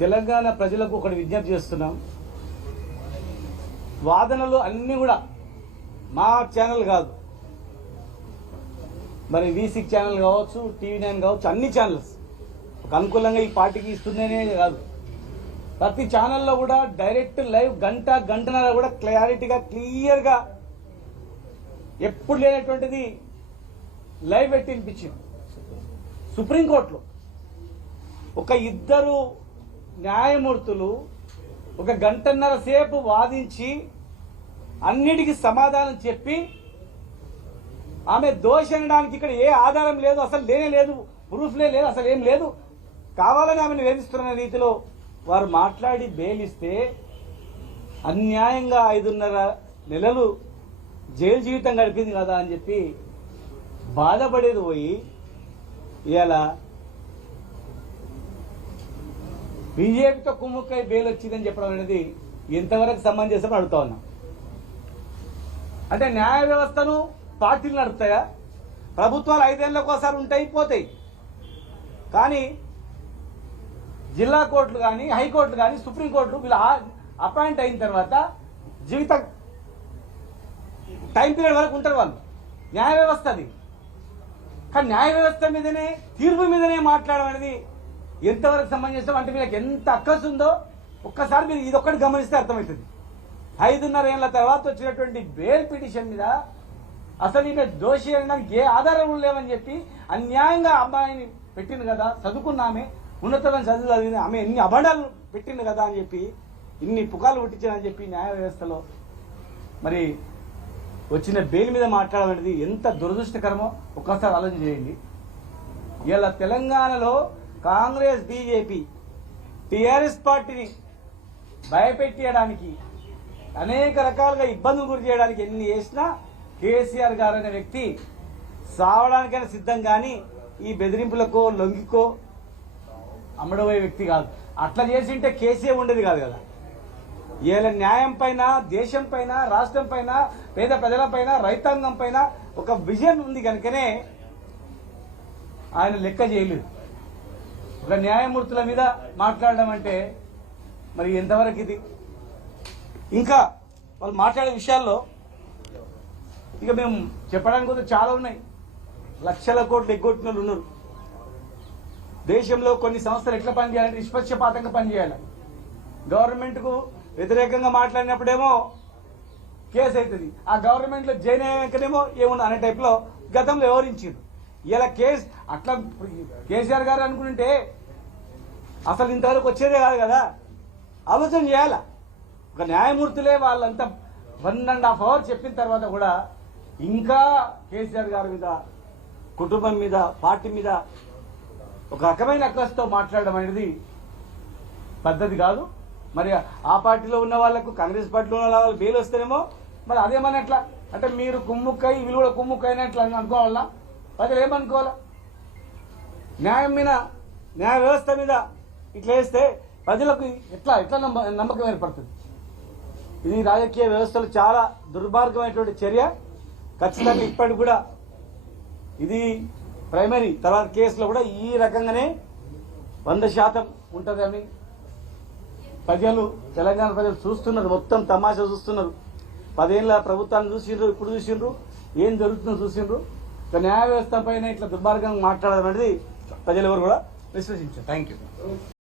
తెలంగాణ ప్రజలకు ఒకటి విజ్ఞప్తి చేస్తున్నాం. వాదనలు అన్నీ కూడా మా ఛానల్ కాదు, మరి V6 ఛానల్ కావచ్చు, TV9 కావచ్చు, అన్ని ఛానల్స్ ఒక అనుకూలంగా ఈ పార్టీకి ఇస్తుందనే కాదు, ప్రతి ఛానల్లో కూడా డైరెక్ట్ లైవ్ గంటన్నర కూడా క్లారిటీగా క్లియర్గా ఎప్పుడు లేనటువంటిది లైవ్ పెట్టి వినిపించింది. సుప్రీంకోర్టులో ఒక ఇద్దరు న్యాయమూర్తులు ఒక గంటన్నర సేపు వాదించి అన్నిటికీ సమాధానం చెప్పి ఆమె దోషి అనడానికి ఇక్కడ ఏ ఆధారం లేదు, అసలు లేనే లేదు, ప్రూఫ్లే లేదు, అసలు ఏం లేదు, కావాలని ఆమెను వేధిస్తున్న రీతిలో వారు మాట్లాడి బెయిలిస్తే అన్యాయంగా 5.5 నెలలు జైలు జీవితం గడిపింది కదా అని చెప్పి బాధపడేది పోయి ఇలా బీజేపీతో కుమ్ముక్కై బెయిల్ వచ్చిందని చెప్పడం అనేది ఎంతవరకు సమంజసం అడుగుతా ఉన్నాం. అంటే న్యాయ వ్యవస్థను పార్టీలు నడుపుతాయా? ప్రభుత్వాలు 5 ఏళ్ళకు ఒకసారి ఉంటాయి, పోతాయి. కానీ జిల్లా కోర్టులు కానీ, హైకోర్టులు కానీ, సుప్రీంకోర్టులు వీళ్ళు అపాయింట్ అయిన తర్వాత జీవిత టైం పీరియడ్ వరకు ఉంటారు వాళ్ళు. న్యాయ వ్యవస్థ అది. కానీ న్యాయ వ్యవస్థ మీదనే, తీర్పు మీదనే మాట్లాడడం అనేది ఎంతవరకు సమంజసం? అంటే మీకు ఎంత అక్కసు ఉందో ఒక్కసారి మీరు ఇదొక్కటి గమనిస్తే అర్థమవుతుంది. 5.5 ఏళ్ల తర్వాత వచ్చినటువంటి బెయిల్ పిటిషన్ మీద అసలు ఈమె దోషి అనడానికి ఏ ఆధారాలు లేవని చెప్పి అన్యాయంగా అమ్మాయిని పెట్టింది కదా, చదువుకున్న ఆమె, ఉన్నతమైన చదువు చదివింది ఆమె, ఎన్ని అబద్ధాలు పెట్టింది కదా అని చెప్పి, ఇన్ని పుకార్లు పుట్టించారని చెప్పి న్యాయ వ్యవస్థలో మరి వచ్చిన బెయిల్ మీద మాట్లాడమనేది ఎంత దురదృష్టకరమో ఒక్కసారి ఆలోచన చేయండి. ఇలా తెలంగాణలో కాంగ్రెస్, బీజేపీ, టీఆర్ఎస్ పార్టీని భయపెట్టేయడానికి, అనేక రకాలుగా ఇబ్బందులు గురి చేయడానికి ఎన్ని చేసినా కేసీఆర్ గారు అనే వ్యక్తి సావడానికైనా సిద్ధం, కానీ ఈ బెదిరింపులకో లొంగికో అమ్మడబోయే వ్యక్తి కాదు. అట్లా చేసింటే కేసీఆర్ ఉండేది కాదు కదా. ఇలా న్యాయం పైన, దేశం పైన, రాష్ట్రం పైన, పేద ప్రజల పైన, రైతాంగం పైన ఒక విజన్ ఉంది కనుకనే ఆయన లెక్క చేయలేదు. ఒక న్యాయమూర్తుల మీద మాట్లాడడం అంటే మరి ఎంతవరకు ఇది? ఇంకా వాళ్ళు మాట్లాడే విషయాల్లో ఇక మేము చెప్పడానికి కూడా చాలా ఉన్నాయి. లక్షల కోట్లు ఎగ్గొట్టిన వాళ్ళు ఉన్నారు. దేశంలో కొన్ని సంస్థలు ఎట్లా పనిచేయాలంటే నిష్పక్షపాతంగా పనిచేయాలి. గవర్నమెంట్కు వ్యతిరేకంగా మాట్లాడినప్పుడేమో కేసు అవుతుంది, ఆ గవర్నమెంట్లో జైన్ అయ్యాకనేమో ఏముంది అనే టైప్లో గతంలో వివరించారు. ఇలా కేసు అట్లా కేసీఆర్ గారు అనుకుంటే అసలు ఇంతవరకు వచ్చేదే కాదు కదా. ఆలోచన చేయాల. ఒక న్యాయమూర్తులే వాళ్ళంతా 1.5 hours చెప్పిన తర్వాత కూడా ఇంకా కేసీఆర్ గారి మీద, కుటుంబం మీద, పార్టీ మీద ఒక రకమైన అక్కస్తో మాట్లాడడం అనేది పద్ధతి కాదు. మరి ఆ పార్టీలో ఉన్న వాళ్ళకు, కాంగ్రెస్ పార్టీలో ఉన్న వాళ్ళు బెయిల్ వస్తేనేమో మరి అదేమన్నట్లా అంటే మీరు కుమ్ముక్కై వీళ్ళు కూడా కుమ్ముక్కైనట్లు అనుకోవాలా? ప్రజలు ఏమనుకోవాలా? న్యాయం మీద, న్యాయ వ్యవస్థ మీద ఇట్లా వేస్తే ప్రజలకు ఎట్లా నమ్మకం ఏర్పడుతుంది? ఇది రాజకీయ వ్యవస్థలో చాలా దుర్మార్గమైనటువంటి చర్య. ఖచ్చితంగా ఇప్పటికి కూడా ఇది ప్రైమరీ, తర్వాత కేసులో కూడా ఈ రకంగానే 100% ఉంటుందని ప్రజలు, తెలంగాణ ప్రజలు చూస్తున్నారు. మొత్తం తమాషా చూస్తున్నారు. 10 ఏళ్ళ ప్రభుత్వాన్ని చూసిండ్రు, ఇప్పుడు చూసిండ్రు, ఏం జరుగుతుందో చూసిండ్రు. న్యాయ వ్యవస్థ పైన ఇట్లా దుర్మార్గంగా మాట్లాడడం అనేది ప్రజలు ఎవరు కూడా విశ్వసించారు. Thank you.